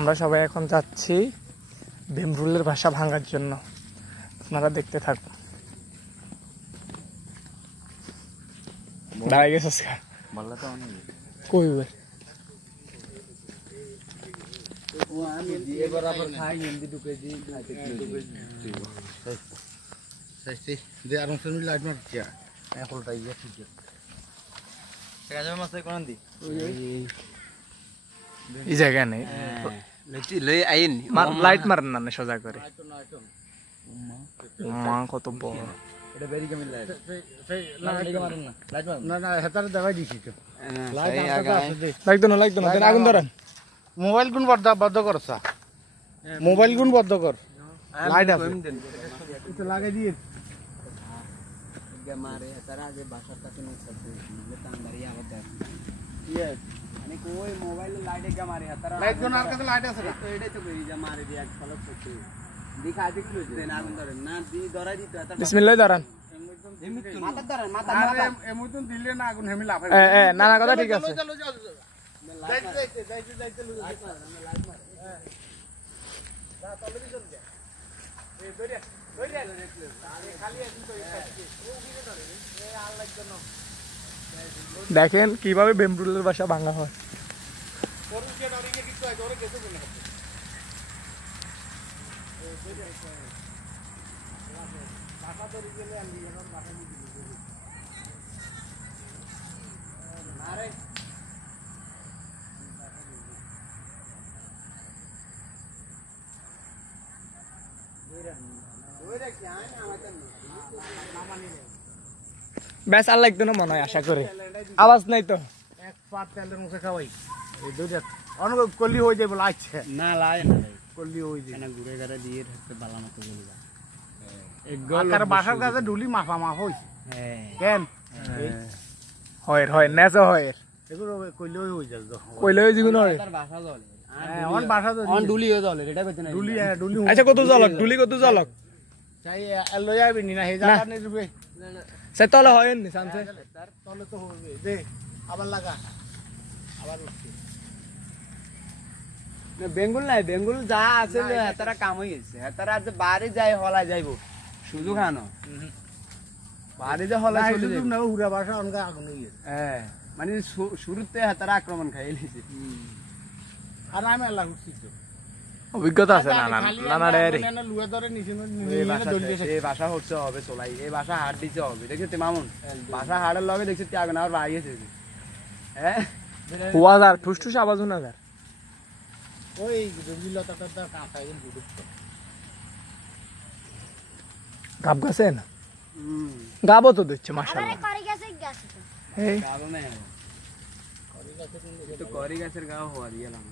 আমরা সবাই এখন যাচ্ছি ভীমরুলের বাসা ভাঙার জন্য। আপনারা দেখতে থাকুন। দাঁড়াই গেছিস কই এই জায়গা নেই, লাইট মারেন না সোজা করে। মা কত বড় আগুন ধরেন। মোবাইল গুণ বদ্ধ করছা, মোবাইল গুণ বদ্ধ কর। লাইট আছে লাগাই দিয়ে মারে তারা যে বাসার কাছে নো করতে তান্দারি আগতে মানে কই মোবাইল লাইটে গা মারে তারা লাইট গুণ আর কাছে লাইট আছে তো এটাই তো কই যা মারে দি এক ফলক করতে দিখা দেখি দেন আগুন ধরেন না দি ধরাই দিতে বিসমিল্লাহ ধরেন। মাথা ধরেন মাথা মাথা এমন দিলে না আগুন হেমি লাফাই না না কথা ঠিক আছে। যাইতে লাইট মার যা টেলিভিশন দে এই দরিয়া দেখেন কিভাবে ভীমরুলের বাসা ভাঙা হয়। ব্যাস আর লাগতো না মনে হয়, আশা করে আওয়াজ নাই তো। এক পাত তেলের মুখে খাওয়াই এই দুইটা অনেক কলি হয়ে যাবে লাগছে না লাই না কলি হয়ে যায় না ঘুরে ঘুরে দিয়ে থাকতে বালা মতো গলি যায় একবার বাসার কাছে ঢুলি মাফা মাফ হইছে। কেন হয় হয় নেজ হয় এগুলো কইলেই হয়ে যায়, কইলে ওই জীবন হয় তার বাসা জলে অন বাসা জলে অন ঢুলি হয়ে জলে এটা কইতে না ঢুলি ঢুলি। আচ্ছা কত জলক ঢুলি কত জলক চাই লই যাবি না হে জায়গা নেই রুবে সে তলে হয় নি সামনে তার তলে তো হবে দে আবার লাগা আবার উঠছে না বেঙ্গল নাই বেঙ্গল যা আছে তারা কাম হয়ে গেছে তারা আজ বাড়ি যায় হলা যাইবো শুধু খানো বাড়ি যে হলা চলে যাবে না উড়া বাসা অনগা আগুন হয়ে গেছে। হ্যাঁ মানে শুরুতে তারা আক্রমণ খাইয়ে নিছে আর আমি আল্লাহ উঠছি তো অভিজ্ঞতা আছে না না রে লুয়ে ধরে নিছে এই ভাষা হচ্ছে হবে চলাই এই ভাষা হাড় দিতে হবে দেখতে মামুন ভাষা হাড়ের লগে দেখতে আগুন আর বাড়ি গেছে। হ্যাঁ হুয়াদার ঠুসঠুস আওয়াজ না যার ওই দুর্বিলতাটা তো কাঁচা একদম গুড়ুপ গাব গাছে না গাবো তো দিচ্ছে মাশাআল্লাহ করি গাছে গাছে এই গাবো না করি গাছে তো করি গাছের গাও হওয়া দিলাম